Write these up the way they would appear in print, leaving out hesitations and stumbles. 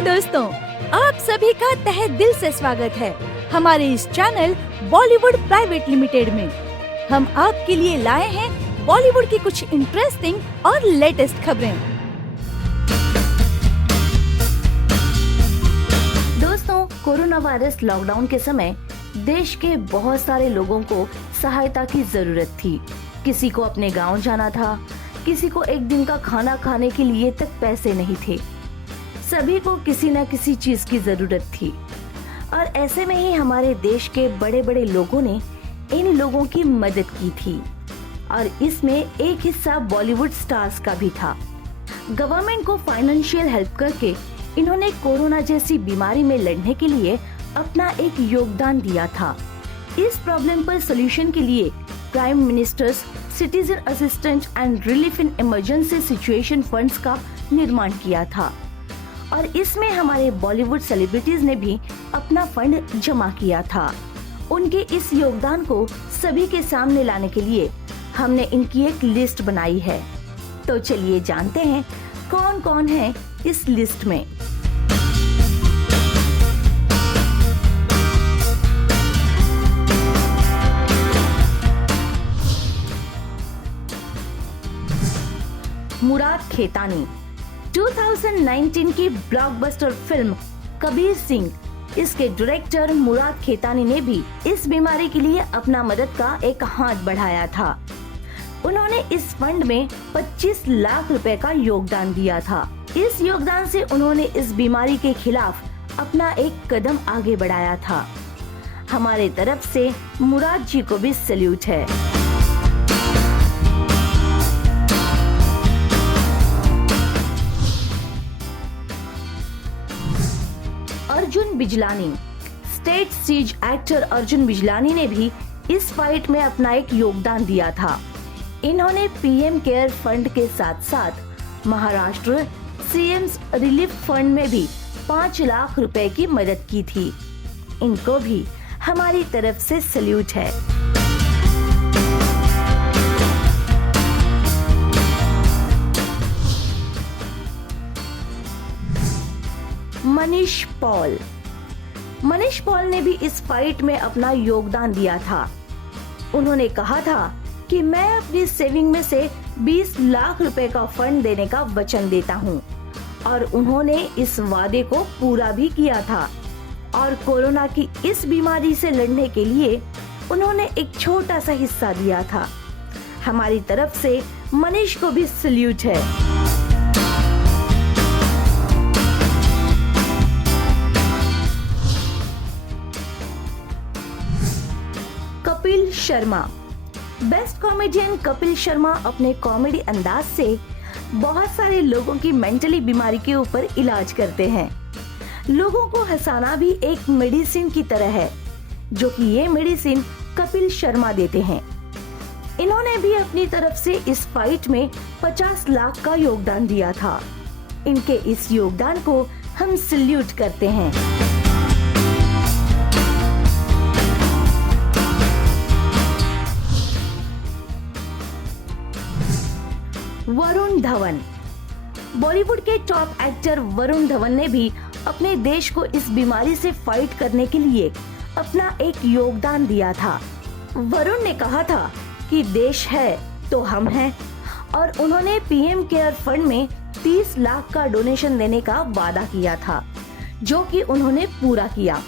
हाय दोस्तों, आप सभी का तहे दिल से स्वागत है हमारे इस चैनल बॉलीवुड प्राइवेट लिमिटेड में। हम आपके लिए लाए हैं बॉलीवुड की कुछ इंटरेस्टिंग और लेटेस्ट खबरें। दोस्तों, कोरोना वायरस लॉकडाउन के समय देश के बहुत सारे लोगों को सहायता की जरूरत थी। किसी को अपने गांव जाना था, किसी को एक दिन का खाना खाने के लिए तक पैसे नहीं थे। सभी को किसी न किसी चीज की जरूरत थी और ऐसे में ही हमारे देश के बड़े बड़े लोगों ने इन लोगों की मदद की थी और इसमें एक हिस्सा बॉलीवुड स्टार्स का भी था। गवर्नमेंट को फाइनेंशियल हेल्प करके इन्होंने कोरोना जैसी बीमारी में लड़ने के लिए अपना एक योगदान दिया था। इस प्रॉब्लम पर सॉल्यूशन के लिए prime ministers citizen assistant and relief in emergency situation funds का निर्माण किया था और इसमें हमारे बॉलीवुड सेलिब्रिटीज ने भी अपना फंड जमा किया था। उनके इस योगदान को सभी के सामने लाने के लिए हमने इनकी एक लिस्ट बनाई है। तो चलिए जानते हैं कौन कौन है इस लिस्ट में। मुराद खेतानी 2019 की ब्लॉकबस्टर फिल्म कबीर सिंह, इसके डायरेक्टर मुराद खेतानी ने भी इस बीमारी के लिए अपना मदद का एक हाथ बढ़ाया था। उन्होंने इस फंड में 25 लाख रुपए का योगदान दिया था। इस योगदान से उन्होंने इस बीमारी के खिलाफ अपना एक कदम आगे बढ़ाया था। हमारे तरफ से मुराद जी को भी सैल्यूट है। अर्जुन बिजलानी, स्टेट सीज एक्टर अर्जुन बिजलानी ने भी इस फाइट में अपना एक योगदान दिया था। इन्होंने पीएम केयर फंड के साथ साथ महाराष्ट्र सीएम्स रिलीफ फंड में भी 5 लाख रुपए की मदद की थी। इनको भी हमारी तरफ से सैल्यूट है। मनीष पॉल ने भी इस फाइट में अपना योगदान दिया था। उन्होंने कहा था कि मैं अपनी सेविंग में से 20 लाख रुपए का फंड देने का वचन देता हूं और उन्होंने इस वादे को पूरा भी किया था और कोरोना की इस बीमारी से लड़ने के लिए उन्होंने एक छोटा सा हिस्सा दिया था। हमारी तरफ से मनीष को भी सैल्यूट है। कपिल शर्मा, बेस्ट कॉमेडियन कपिल शर्मा अपने कॉमेडी अंदाज से बहुत सारे लोगों की मेंटली बीमारी के ऊपर इलाज करते हैं। लोगों को हंसाना भी एक मेडिसिन की तरह है, जो कि ये मेडिसिन कपिल शर्मा देते हैं। इन्होंने भी अपनी तरफ से इस फाइट में 50 लाख का योगदान दिया था। इनके इस योगदान को हम सैल्यूट करते हैं। वरुण धवन, बॉलीवुड के टॉप एक्टर वरुण धवन ने भी अपने देश को इस बीमारी से फाइट करने के लिए अपना एक योगदान दिया था। वरुण ने कहा था कि देश है तो हम हैं और उन्होंने पीएम केयर फंड में 30 लाख का डोनेशन देने का वादा किया था, जो कि उन्होंने पूरा किया।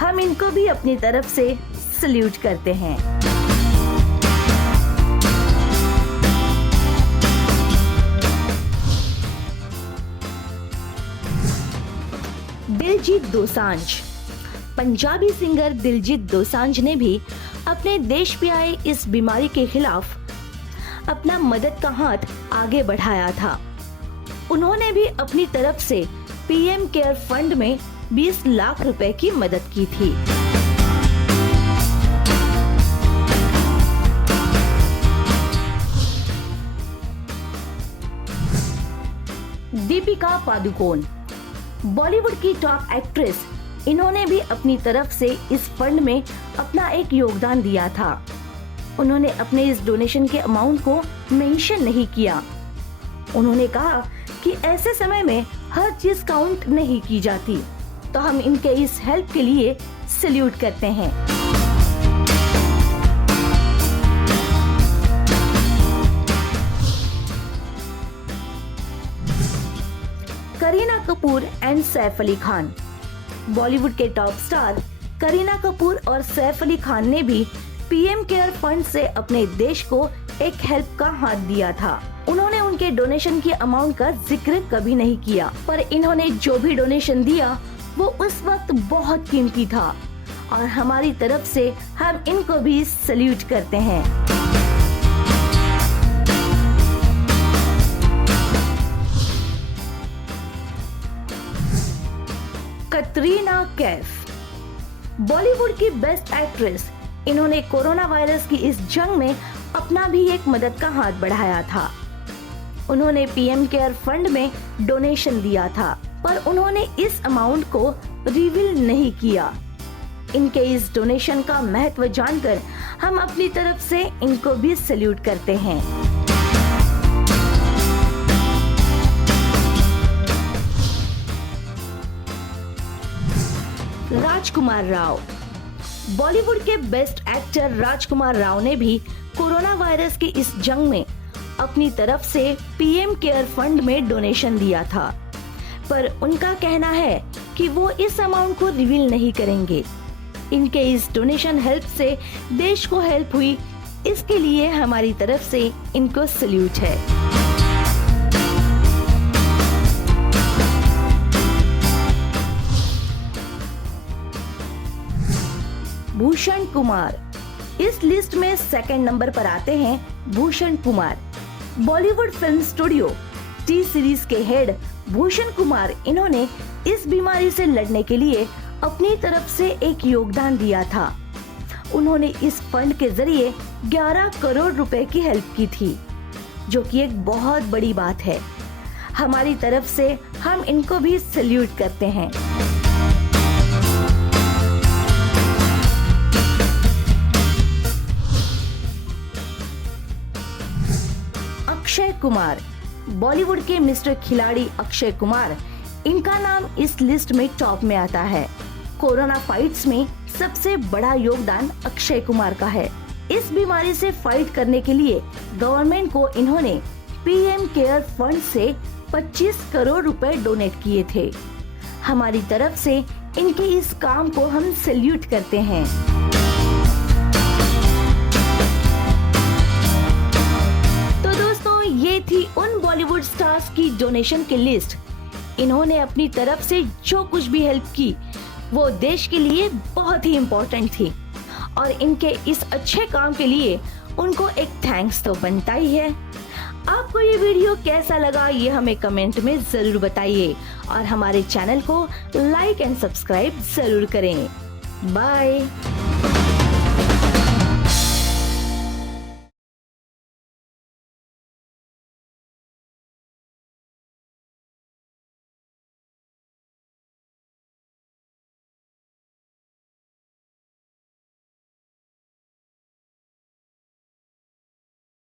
हम इनको भी अपनी तरफ से सैल्यूट करते हैं। दिलजीत दोसांझ, पंजाबी सिंगर दिलजीत दोसांझ ने भी अपने देश में आए इस बीमारी के खिलाफ अपना मदद का हाथ आगे बढ़ाया था। उन्होंने भी अपनी तरफ से पीएम केयर फंड में 20 लाख रुपए की मदद की थी। दीपिका पादुकोण, बॉलीवुड की टॉप एक्ट्रेस, इन्होंने भी अपनी तरफ से इस फंड में अपना एक योगदान दिया था। उन्होंने अपने इस डोनेशन के अमाउंट को मेंशन नहीं किया। उन्होंने कहा कि ऐसे समय में हर चीज काउंट नहीं की जाती, तो हम इनके इस हेल्प के लिए सैल्यूट करते हैं। करीना कपूर एंड सैफ अली खान। बॉलीवुड के टॉप स्टार करीना कपूर और सैफ अली खान ने भी पीएम केयर फंड से अपने देश को एक हेल्प का हाथ दिया था। उन्होंने उनके डोनेशन की अमाउंट का जिक्र कभी नहीं किया, पर इन्होंने जो भी डोनेशन दिया वो उस वक्त बहुत कीमती था और हमारी तरफ से हम इनको भी सैल्यूट करते हैं। कटरीना कैफ, बॉलीवुड की बेस्ट एक्ट्रेस, इन्होंने कोरोना वायरस की इस जंग में अपना भी एक मदद का हाथ बढ़ाया था। उन्होंने पीएम केयर फंड में डोनेशन दिया था, पर उन्होंने इस अमाउंट को रिवील नहीं किया। इनके इस डोनेशन का महत्व जानकर हम अपनी तरफ से इनको भी सैल्यूट करते हैं। राजकुमार राव, बॉलीवुड के बेस्ट एक्टर राजकुमार राव ने भी कोरोना वायरस की इस जंग में अपनी तरफ से पीएम केयर फंड में डोनेशन दिया था, पर उनका कहना है कि वो इस अमाउंट को रिवील नहीं करेंगे। इनके इस डोनेशन हेल्प से देश को हेल्प हुई, इसके लिए हमारी तरफ से इनको सैल्यूट है। भूषण कुमार, इस लिस्ट में सेकंड नंबर पर आते हैं Bhushan Kumar. Bollywood film studio T series के हेड भूषण कुमार, इन्होंने इस बीमारी से लड़ने के लिए अपनी तरफ से एक योगदान दिया था। उन्होंने इस फंड के जरिए 11 करोड़ रुपए की हेल्प की थी, जो कि एक बहुत बड़ी बात है। हमारी तरफ से हम इनको भी सैल्यूट करते हैं। अक्षय कुमार, बॉलीवुड के मिस्टर खिलाड़ी अक्षय कुमार, इनका नाम इस लिस्ट में टॉप में आता है। कोरोना फाइट्स में सबसे बड़ा योगदान अक्षय कुमार का है। इस बीमारी से फाइट करने के लिए गवर्नमेंट को इन्होंने पीएम केयर फंड से 25 करोड़ रुपए डोनेट किए थे। हमारी तरफ से इनके इस काम को हम सैल्यूट करते हैं। ये थी उन बॉलीवुड स्टार्स की डोनेशन की लिस्ट। इन्होंने अपनी तरफ से जो कुछ भी हेल्प की वो देश के लिए बहुत ही इम्पोर्टेंट थी, और इनके इस अच्छे काम के लिए उनको एक थैंक्स तो बनता ही है। आपको ये वीडियो कैसा लगा ये हमें कमेंट में जरूर बताइए, और हमारे चैनल को लाइक एंड सब्सक्राइब जरूर करें। बाय।